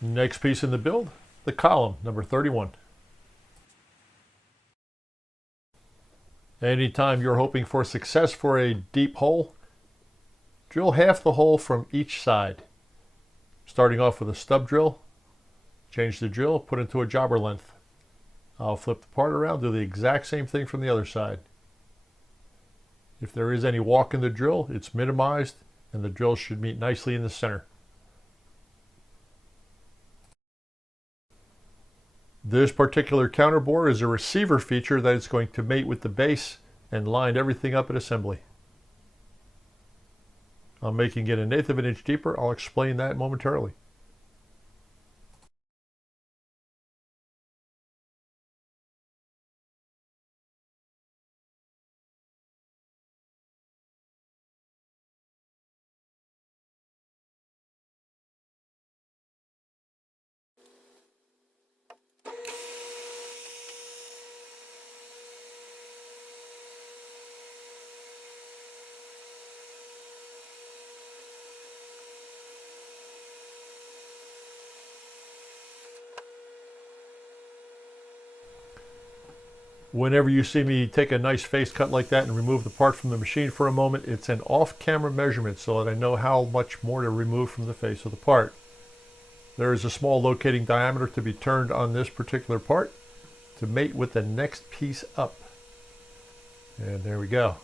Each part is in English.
Next piece in the build, the column, number 31. Anytime you're hoping for success for a deep hole, drill half the hole from each side. Starting off with a stub drill, change the drill, put into a jobber length. I'll flip the part around, do the exact same thing from the other side. If there is any walk in the drill, it's minimized and the drill should meet nicely in the center. This particular counterbore is a receiver feature that is going to mate with the base and line everything up at assembly. I'm making it 1/8 of an inch deeper. I'll explain that momentarily. Whenever you see me take a nice face cut like that and remove the part from the machine for a moment, it's an off-camera measurement so that I know how much more to remove from the face of the part. There is a small locating diameter to be turned on this particular part to mate with the next piece up. And there we go.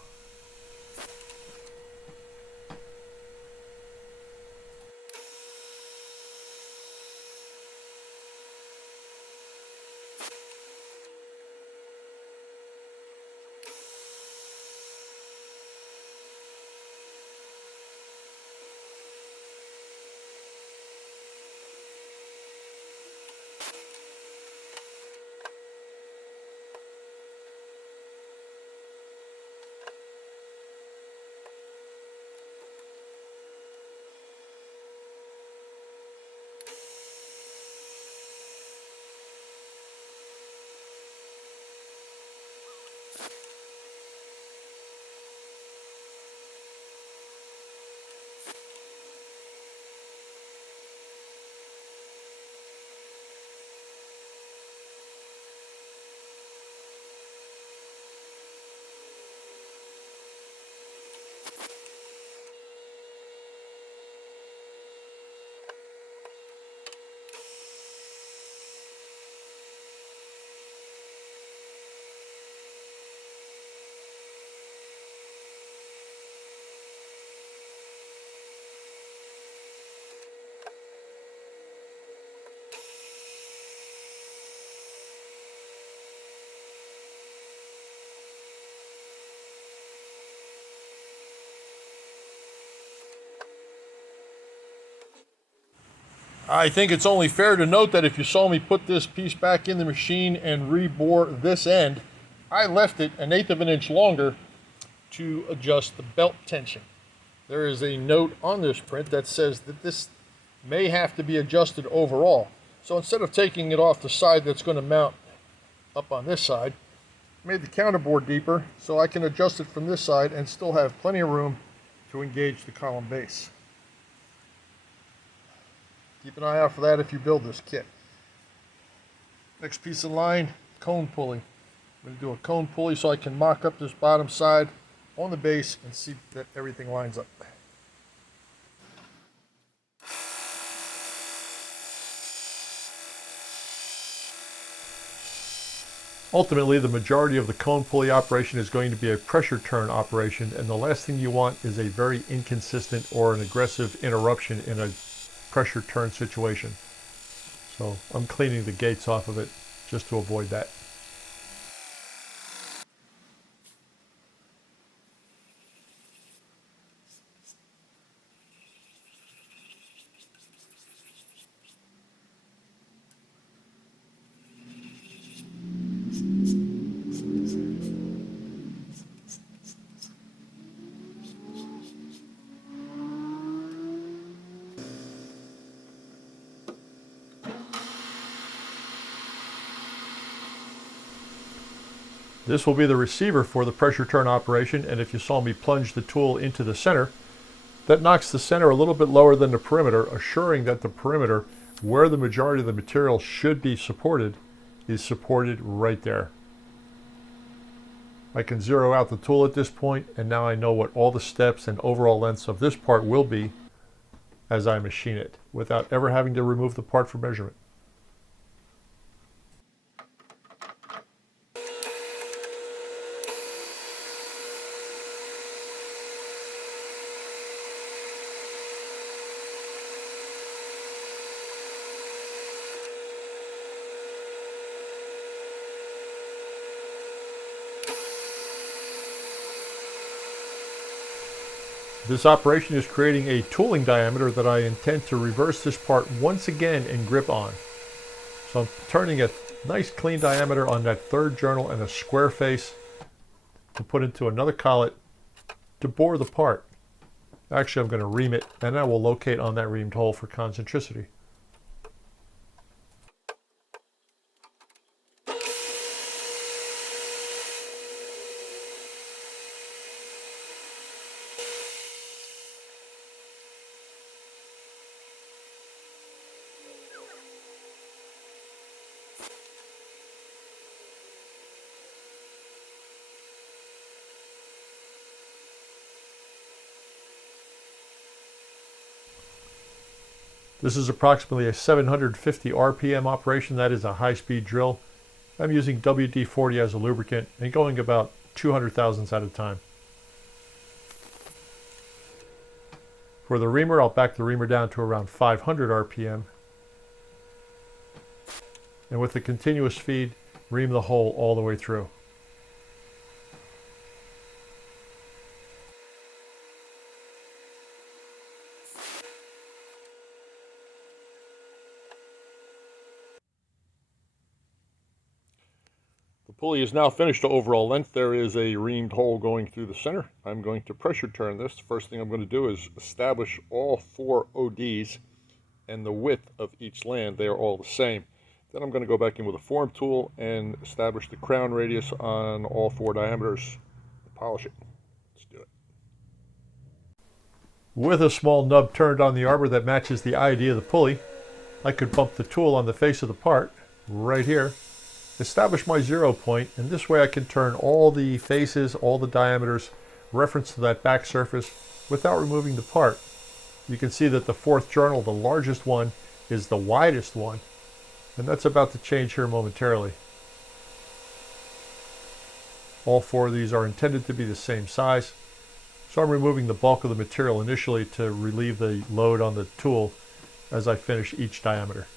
I think it's only fair to note that if you saw me put this piece back in the machine and rebore this end, I left it 1/8 of an inch longer to adjust the belt tension. There is a note on this print that says that this may have to be adjusted overall. So instead of taking it off the side that's going to mount up on this side, I made the counterbore deeper so I can adjust it from this side and still have plenty of room to engage the column base. Keep an eye out for that if you build this kit. Next piece of line, cone pulley. I'm going to do a cone pulley so I can mock up this bottom side on the base and see that everything lines up. Ultimately, the majority of the cone pulley operation is going to be a pressure turn operation, and the last thing you want is a very inconsistent or an aggressive interruption in a pressure turn situation. So I'm cleaning the gates off of it just to avoid that. This will be the receiver for the pressure turn operation, and if you saw me plunge the tool into the center, that knocks the center a little bit lower than the perimeter, assuring that the perimeter where the majority of the material should be supported is supported right there. I can zero out the tool at this point, and now I know what all the steps and overall lengths of this part will be as I machine it, without ever having to remove the part for measurement. This operation is creating a tooling diameter that I intend to reverse this part once again and grip on. So I'm turning a nice clean diameter on that third journal and a square face to put into another collet to bore the part. Actually, I'm going to ream it, and I will locate on that reamed hole for concentricity. This is approximately a 750 RPM operation. That is a high-speed drill. I'm using WD-40 as a lubricant and going about 200 thousandths at a time. For the reamer, I'll back the reamer down to around 500 RPM. And with the continuous feed, ream the hole all the way through. The pulley is now finished to overall length. There is a reamed hole going through the center. I'm going to pressure turn this. First thing I'm going to do is establish all 4 ODs and the width of each land. They are all the same. Then I'm going to go back in with a form tool and establish the crown radius on all 4 diameters and polish it. Let's do it. With a small nub turned on the arbor that matches the ID of the pulley, I could bump the tool on the face of the part right here, establish my 0 point, and this way I can turn all the faces, all the diameters reference to that back surface without removing the part. You can see that the 4th journal, the largest one, is the widest one, and that's about to change here momentarily. All 4 of these are intended to be the same size, so I'm removing the bulk of the material initially to relieve the load on the tool as I finish each diameter.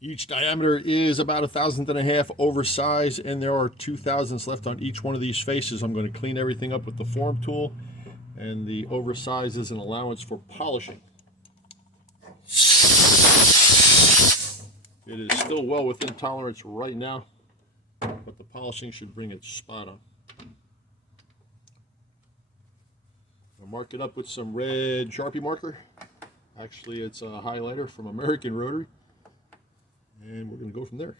Each diameter is about 1/1000 oversized, and there are 2 thousandths left on each one of these faces. I'm going to clean everything up with the form tool, and the oversize is an allowance for polishing. It is still well within tolerance right now, but the polishing should bring it spot on. I'll mark it up with some red Sharpie marker. Actually, it's a highlighter from American Rotary. And we're going to go from there.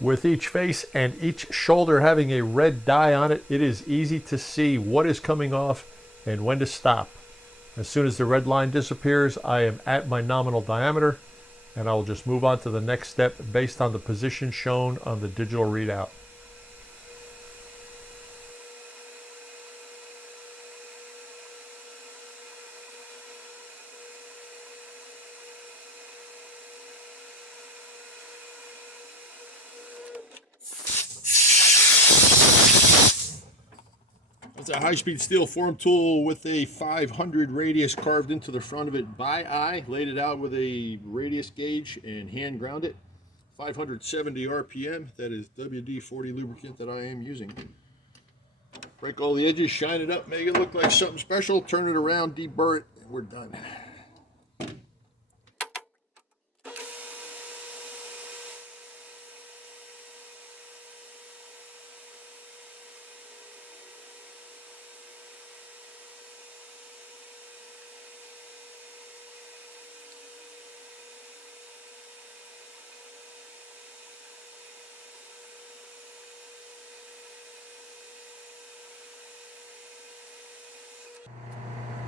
With each face and each shoulder having a red dye on it, it is easy to see what is coming off and when to stop. As soon as the red line disappears, I am at my nominal diameter, and I will just move on to the next step based on the position shown on the digital readout. That's a high-speed steel form tool with a 500 radius carved into the front of it by eye. Laid it out with a radius gauge and hand ground it. 570 RPM. That is WD-40 lubricant that I am using. Break all the edges, shine it up, make it look like something special. Turn it around, deburr it, and we're done.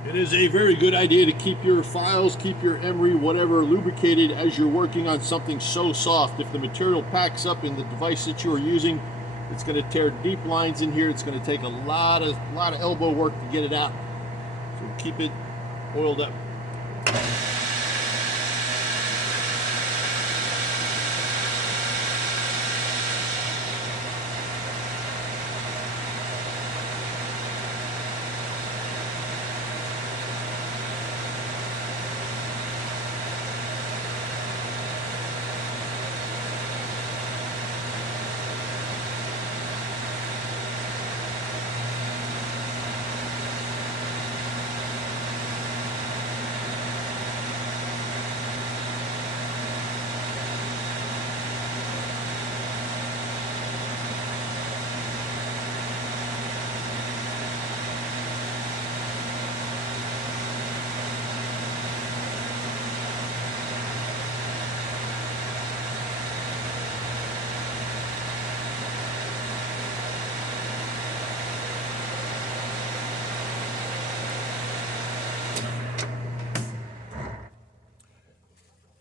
It is a very good idea to keep your files, keep your emery, whatever, lubricated as you're working on something so soft. If the material packs up in the device that you are using, it's going to tear deep lines in here. It's going to take a lot of elbow work to get it out. So keep it oiled up.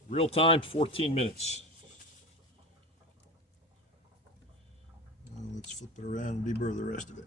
Real time, 14 minutes. Let's flip it around and deburr the rest of it.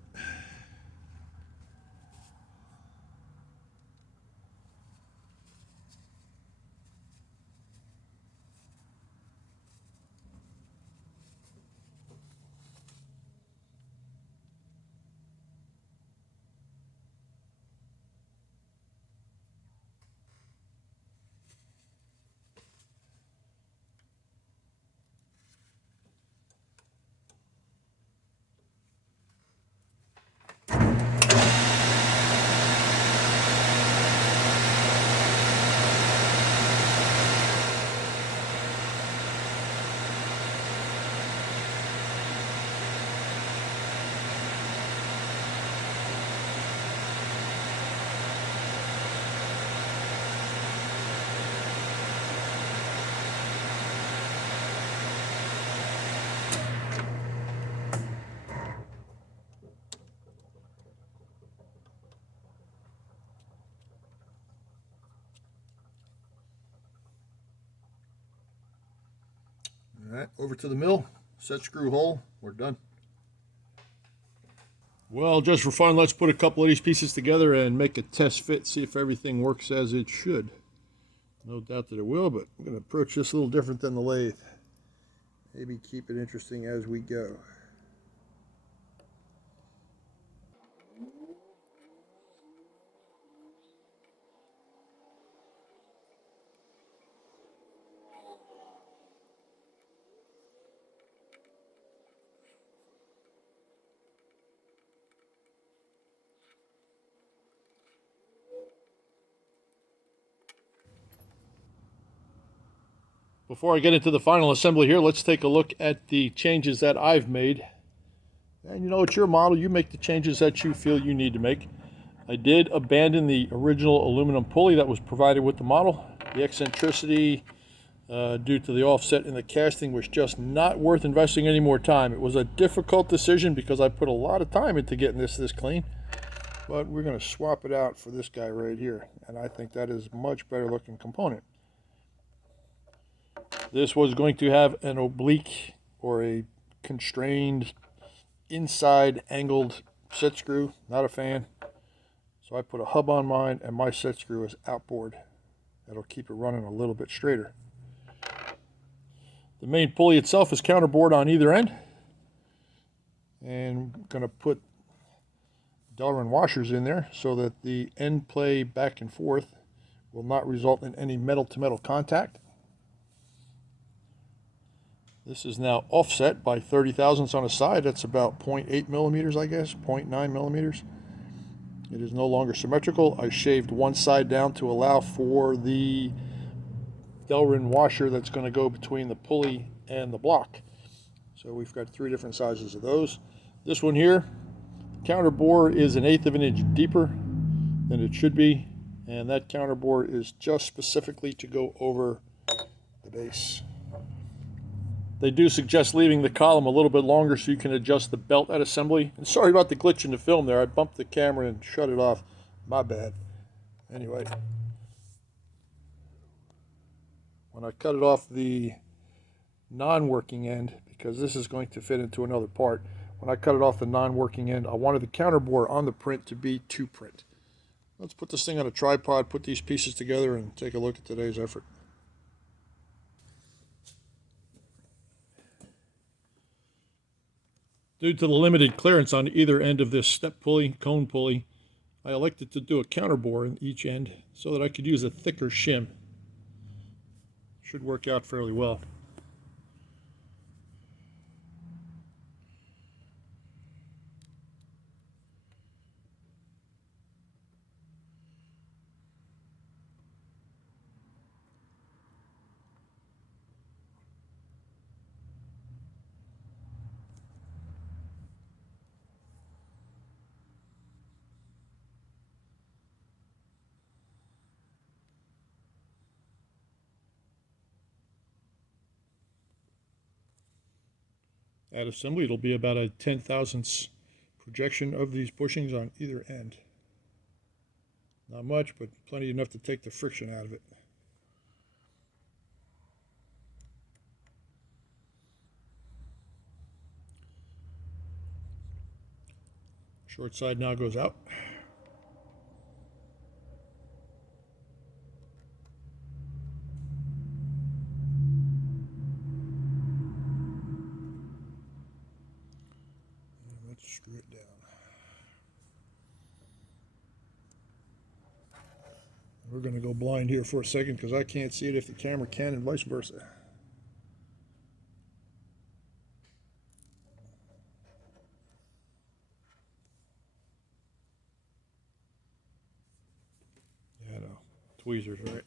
All right, over to the mill, set screw hole, we're done. Well, just for fun, let's put a couple of these pieces together and make a test fit, see if everything works as it should. No doubt that it will, but I'm going to approach this a little different than the lathe. Maybe keep it interesting as we go. Before I get into the final assembly here, let's take a look at the changes that I've made. And you know, it's your model. You make the changes that you feel you need to make. I did abandon the original aluminum pulley that was provided with the model. The eccentricity due to the offset in the casting was just not worth investing any more time. It was a difficult decision because I put a lot of time into getting this clean. But we're going to swap it out for this guy right here, and I think that is a much better looking component. This was going to have an oblique or a constrained inside angled set screw. Not a fan. So I put a hub on mine, and my set screw is outboard. That'll keep it running a little bit straighter. The main pulley itself is counterbore on either end. And I'm going to put Deburring washers in there so that the end play back and forth will not result in any metal to metal contact. This is now offset by 30 thousandths on a side. That's about 0.8 millimeters, I guess, 0.9 millimeters. It is no longer symmetrical. I shaved one side down to allow for the Deburring washer that's going to go between the pulley and the block. So we've got 3 different sizes of those. This one here, counterbore is 1/8 of an inch deeper than it should be, and that counterbore is just specifically to go over the base. They do suggest leaving the column a little bit longer so you can adjust the belt at assembly. And sorry about the glitch in the film there. I bumped the camera and shut it off. My bad. Anyway, when I cut it off the non-working end, because this is going to fit into another part, when I cut it off the non-working end, I wanted the counterbore on the print to be to print. Let's put this thing on a tripod, put these pieces together, and take a look at today's effort. Due to the limited clearance on either end of this step pulley, cone pulley, I elected to do a counterbore in each end so that I could use a thicker shim. Should work out fairly well. At assembly, it'll be about a 10 thousandths projection of these bushings on either end. Not much, but plenty enough to take the friction out of it. Short side now goes out. Let's screw it down. We're going to go blind here for a second because I can't see it if the camera can, and vice versa. Yeah, no. Tweezers, right?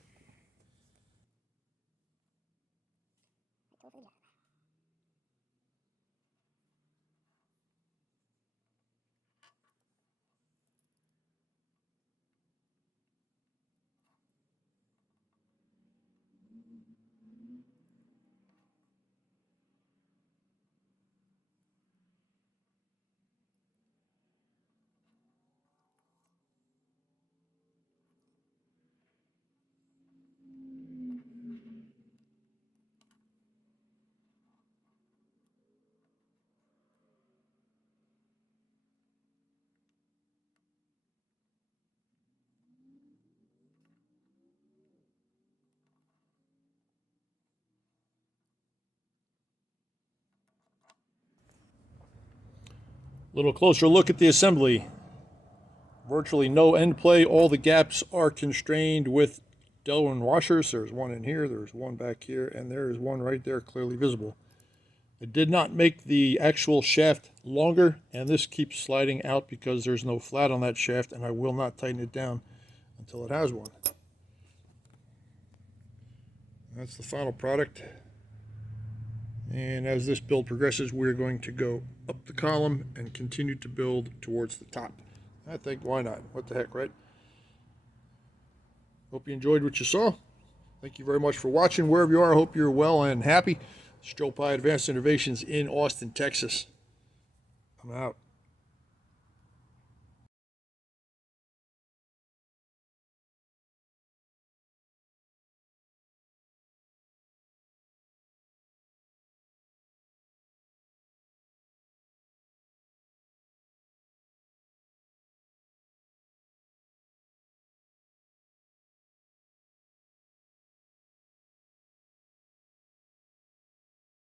Little closer look at the assembly. Virtually no end play. All the gaps are constrained with Deburring washers. There's one in here, there's one back here, and there is one right there clearly visible. It did not make the actual shaft longer, and this keeps sliding out because there's no flat on that shaft, and I will not tighten it down until it has one. That's the final product. And as this build progresses, we're going to go up the column and continue to build towards the top. I think, why not? What the heck, right? Hope you enjoyed what you saw. Thank you very much for watching. Wherever you are, I hope you're well and happy. Joe Pye, Advanced Innovations in Austin, Texas. I'm out.